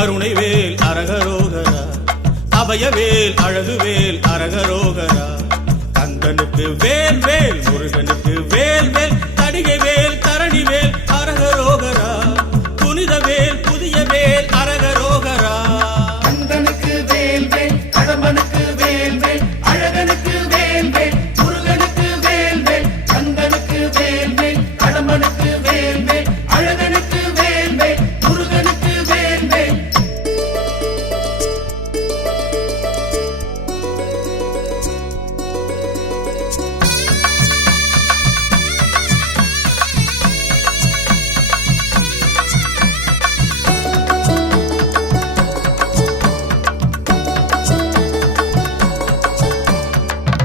கருணைவேல் அரகரோகரா, அபயவேல் அழகுவேல் அரகரோகரா. கந்தனுக்கு வேல் வேல், முருகனுக்கு வேல் வேல், தடிகை வேல் தரணிவேல் அரகரோகரா. புனித வேல் புதிய வேல் அரகரோகரா. கந்தனுக்கு வேல் வேல், கடம்பனுக்கு வேல் வேல், அழகனுக்கு வேல் வேல், முருகனுக்கு வேல் வேல். கந்தனுக்கு வேல் வேல், கடம்பனுக்கு வேல் வேல், அழகனுக்கு வேல் வேல், முருகனுக்கு வேல் வேல்.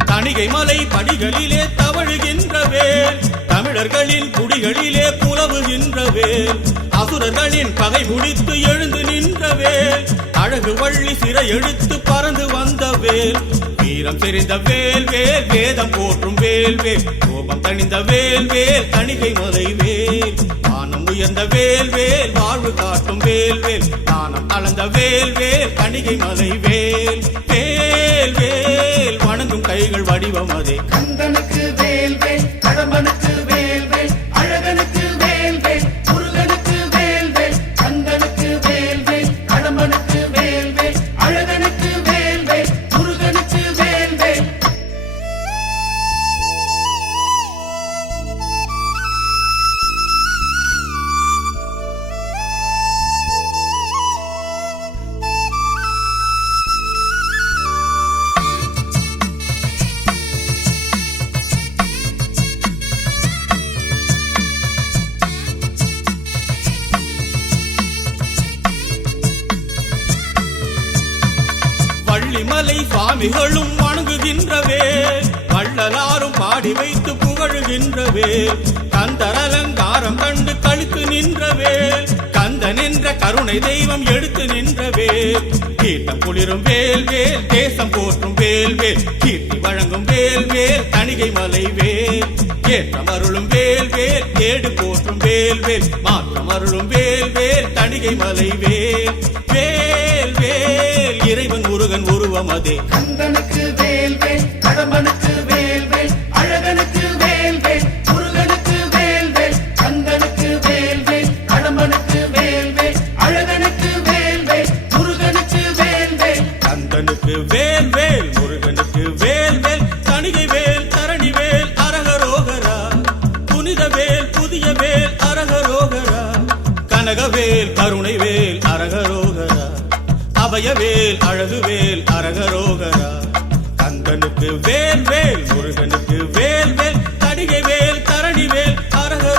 தணிகை மலை படிகளிலே தவழுகின்ற வேல், தமிழர்களின் குடிகளிலே புலவுகின்ற வேல். அசுரர்களின் பகை முடித்து எழுந்து நின்ற வேல், அழகு வள்ளி சிறை எடுத்து பறந்து வந்த வேல். வீரம் தெரிந்த வேல் வேல், வேதம் போற்றும் வேல் வேல், கோபம் தணிந்த வேல் வேல், தணிகை மலை வேல். வானம் உயர்ந்த வேல் வேல், வாழ்வு காட்டும் வேல் வேல், தானம் அளந்த வேல் வேல், தணிகை மலை வேல். வேல் வேல் வணங்கும் கைகள் வடிவம் அதே. கந்தனுக்கு வேல் வேல், கடம்பனுக்கு வேல் வேல், அழகனுக்கு வேல் வேல், முருகனுக்கு வேல் வேல். கந்தனுக்கு வேல் வேல், கடம்பனுக்கு வேல் வேல், அழகனுக்கு வேல் வேல், முருகனுக்கு வேல் வேல். வள்ளிமலை சுவாமிகளும் வணங்குகின்றவே, வள்ளலாரும் பாடி வைத்து புகழுகின்றவே. கந்தர் அலங்காரம் கண்டு கழித்து நின்றவே, கந்தன் என்ற கருணை தெய்வம் எடுத்து நின்றவே. கீர்த்தம் குளிரும் வேல் வேல், தேசம் போற்றும் வேல் வேல், கீர்த்தி வழங்கும் வேல் வேல், தணிகை மலை வேல். ஏற்றம் அருளும் வேல் வேல், ஏடு போற்றும் வேல் வேல், மாற்றம் அருளும் வேல் வேல், தணிகை மலை வேல். வேல் வேல் இறைவன் முருகன் உருவம் அதே. கந்தனுக்கு வேல் வேல், கடம்பனுக்கு வேல் வேல், அழகனுக்கு வேல் வேல், முருகனுக்கு வேல் வேல். கந்தனுக்கு வேல் வேல், கடம்பனுக்கு வேல் வேல், அழகனுக்கு வேல் வேல், முருகனுக்கு வேல் வேல். கந்தனுக்கு வேல் வேல், முருகனுக்கு வேல் வேல், தணிகை வேல் தரணி வேல் அரகரோகரா. புனித வேல் புதிய வேல் அரகரோகரா. கனகவேல் கருணைவேல் அரகரோகரா, அபயவேல் அழகுவேல் அரகரோகரா. கந்தனுக்கு வேல் வேல், முருகனுக்கு வேல் வேல், தடிகை வேல் தரணி வேல் அரகரோகரா.